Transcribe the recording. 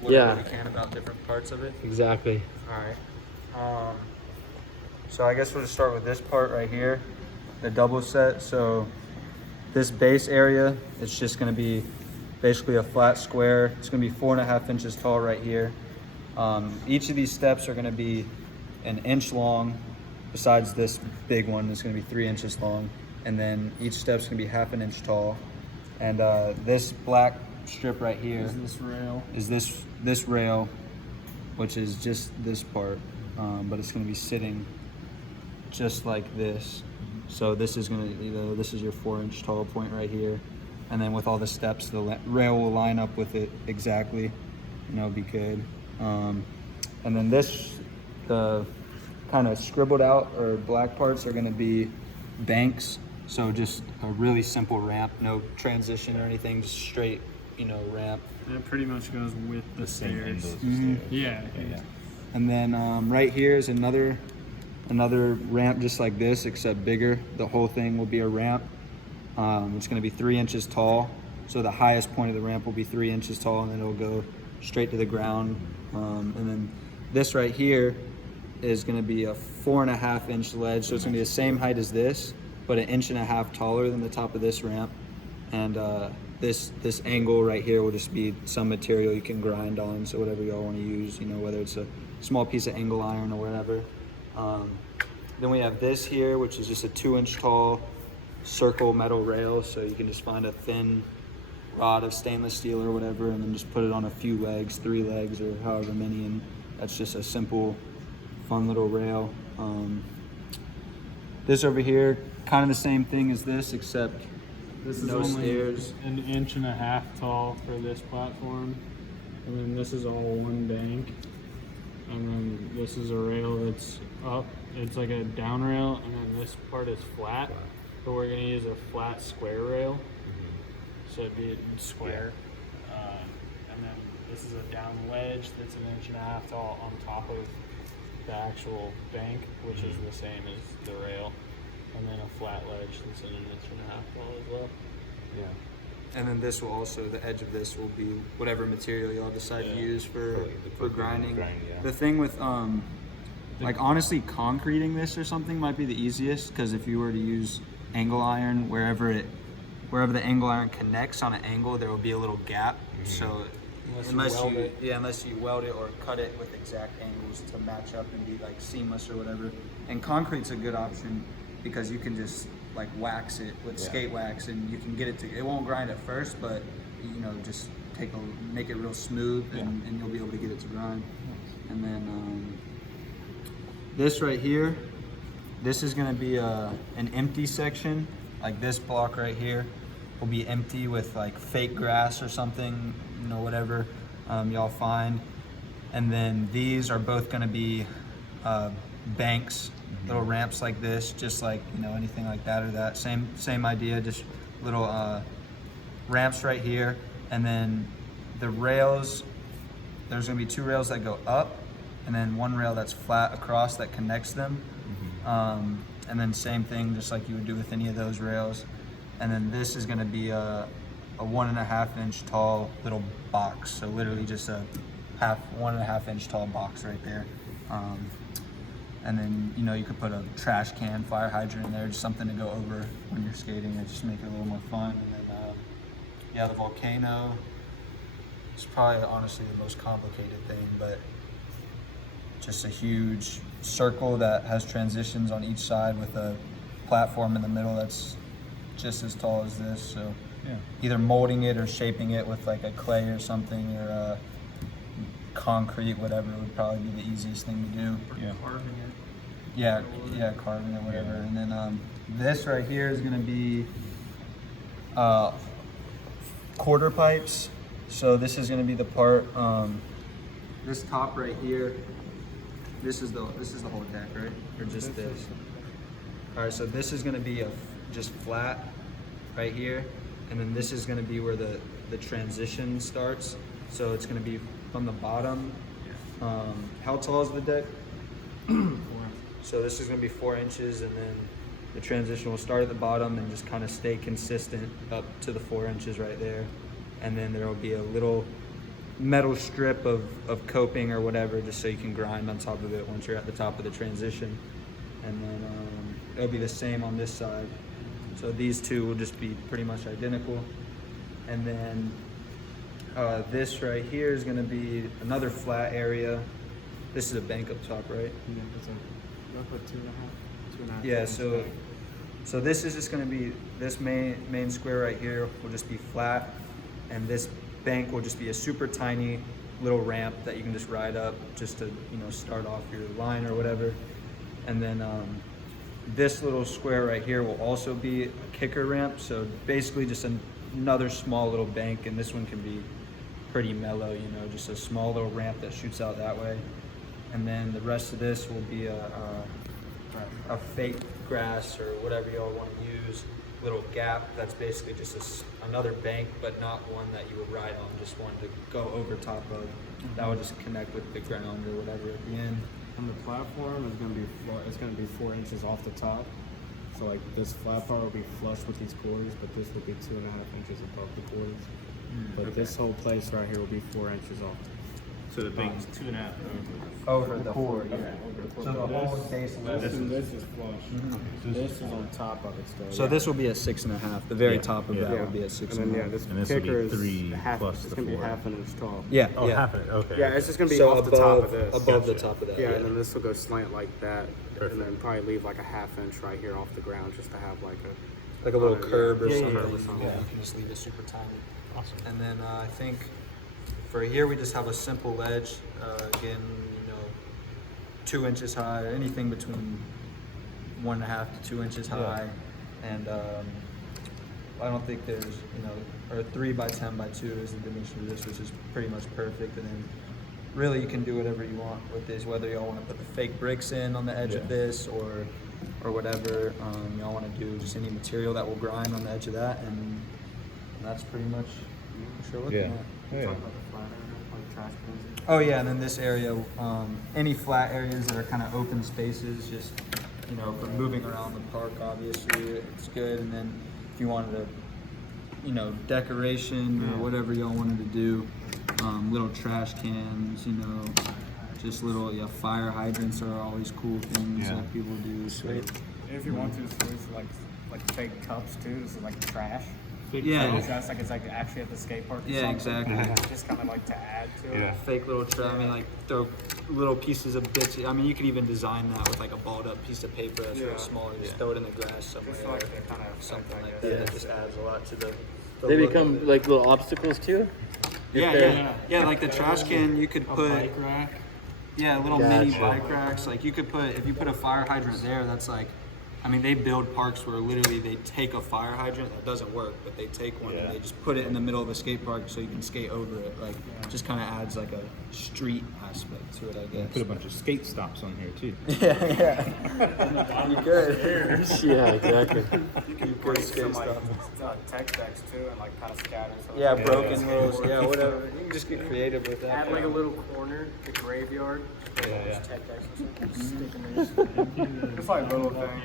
whatever we can about different parts of it. Exactly. All right. So I guess we'll just start with this part right here, the double set. So this base area, it's just going to be basically a flat square. It's going to be 4.5 inches tall right here. Each of these steps are going to be an inch long, besides this big one that's going to be 3 inches long. And then each step's going to be 1/2 inch tall. And this black strip right here is this rail, which is just this part, but it's going to be sitting just like this. So this is going to, this is your 4 inch tall point right here. And then with all the steps, the rail will line up with it exactly, be good. And then the kind of scribbled out or black parts are going to be banks. So just a really simple ramp, no transition or anything, just straight, ramp. And it pretty much goes with the stairs. Mm-hmm. Yeah. And then right here is another ramp just like this, except bigger. The whole thing will be a ramp. It's going to be 3 inches tall. So the highest point of the ramp will be 3 inches tall, and then it'll go straight to the ground. And then this right here is going to be a 4.5 inch ledge. So it's going to be the same height as this, but 1.5 inches taller than the top of this ramp. And this angle right here will just be some material you can grind on. So whatever y'all want to use, whether it's a small piece of angle iron or whatever. Then we have this here, which is just a 2 inch tall circle metal rail. So you can just find a thin rod of stainless steel or whatever, and then just put it on a few legs, 3 legs or however many. And that's just a simple, fun little rail. This over here, kind of the same thing as this, except This is no only stairs. 1.5 inches tall for this platform. And then this is all one bank. And then this is a rail that's up. It's like a down rail, and then this part is flat. But we're gonna use a flat square rail. So it'd be square. And then this is a down wedge that's 1.5 inches tall on top of the actual bank, which is the same as the rail. And then a flat ledge that's 1.5 inches tall as well. Yeah. And then this will also, the edge of this will be whatever material y'all decide to use for grinding. The thing with, like honestly, concreting this or something might be the easiest, because if you were to use angle iron, wherever the angle iron connects on an angle, there will be a little gap. So unless you weld it or cut it with exact angles to match up and be like seamless or whatever. And concrete's a good option because you can just like wax it with skate wax, and you can get it to, it won't grind at first, but just make it real smooth, and you'll be able to get it to grind. And then this right here, this is going to be an empty section. Like this block right here will be empty with like fake grass or something, whatever y'all find. And then these are both going to be banks, little ramps like this, just like anything like that or that. Same idea, just little ramps right here. And then the rails, there's going to be 2 rails that go up, and then 1 rail that's flat across that connects them. And then same thing, just like you would do with any of those rails. And then this is going to be a 1.5 inch tall little box. So literally just a 1.5 inch tall box right there. And then you could put a trash can, fire hydrant in there, just something to go over when you're skating, and just make it a little more fun. And then the volcano is probably honestly the most complicated thing, but just a huge circle that has transitions on each side with a platform in the middle that's just as tall as this. So either molding it or shaping it with like a clay or something, or concrete, whatever, would probably be the easiest thing to do. Carving it. Yeah, carving it, whatever. And then this right here is going to be quarter pipes. So this is going to be the part, this top right here. This is the whole deck, right? Or just this? All right, so this is going to be just flat right here, and then this is going to be where the transition starts. So it's going to be from the bottom. How tall is the deck? 4. So this is going to be 4 inches, and then the transition will start at the bottom and just kind of stay consistent up to the 4 inches right there. And then there will be a little metal strip of coping or whatever, just so you can grind on top of it once you're at the top of the transition. And then it'll be the same on this side. So these two will just be pretty much identical. And then this right here is gonna be another flat area. This is a bank up top, right? Yeah, it's like 2.5. Yeah, so this is just gonna be, this main square right here will just be flat, and this bank will just be a super tiny little ramp that you can just ride up just to, you know, start off your line or whatever. And then this little square right here will also be a kicker ramp. So basically just another small little bank, and this one can be pretty mellow, you know, just a small little ramp that shoots out that way. And then the rest of this will be a fake grass or whatever y'all want to use, little gap that's basically just another bank, but not one that you would ride on, just one to go over top of. That would just connect with the ground or whatever at the end. And the platform is going to be it's going to be 4 inches off the top. So like this flat part will be flush with these quarters, but this will be 2.5 inches above the quarters. But this whole place right here will be 4 inches off. So the bank's 2.5 Over the core, yeah. So the whole base level. This is flush. This is on top of it still. So this will be at 6.5. The very top of that Yeah. will be at 6.5. And then this And this will be kicker is 3 half. plus It's the going to be 4. half an inch tall. Yeah, Oh, yeah. half of it. Okay. Yeah, it's just going to be So off the top of this. above the Gotcha. top of that. Yeah, and then this will go slant like that, Perfect. and then probably leave like a half inch right here off the ground just to have like Like a little yeah. curb or Yeah, something. yeah. Yeah, you can just leave it super tiny. Awesome. And then I think for here we just have a simple ledge. Again, you know, 2 inches high, or anything between 1.5 to 2 inches high. And I don't think there's, you know, or 3 by 10 by 2 is the dimension of this, which is pretty much perfect. And then really you can do whatever you want with this, whether y'all want to put the fake bricks in on the edge of this or whatever y'all want to do, just any material that will grind on the edge of that, and that's pretty much what you're looking Yeah. at. Yeah. Oh yeah, and then this area, any flat areas that are kind of open spaces, just, you know, for moving around the park, obviously it's good. And then if you wanted to, you know, decoration or whatever y'all wanted to do, little trash cans, you know, just little fire hydrants are always cool things Yeah. that people do. So If you want to, use like fake cups too. This is like trash. yeah, That's like it's like actually at the skate park. Or yeah, something. exactly. Just kind of like to add to Yeah. it. Fake little trash. I mean, like throw little pieces of bits. I mean, you could even design that with like a balled up piece of paper that's real Yeah. small and just throw it in the grass somewhere. Just like the kind of Something like I that. guess. It just adds a lot to the They look become of it. like little obstacles too. Yeah, like the trash can, you could A put bike rack. little mini Gotcha. bike racks. Like you could put, if you put a fire hydrant there, that's like, I mean, they build parks where literally they take a fire hydrant that doesn't work, but they take one and Yeah. they just put it in the middle of a skate park so you can skate over it. Like, just kind of adds like a street aspect to it, I guess. Put a bunch of skate stops on here too. yeah. You could. Yeah, exactly. You could skate Some like stuff. tech decks too, and like kind of scatter. So Yeah, like, broken rules. Yeah, whatever. You can just get creative with that. Add like a little corner, the graveyard. Yeah. Tech decks or something. Stick 'em in. It's like little things.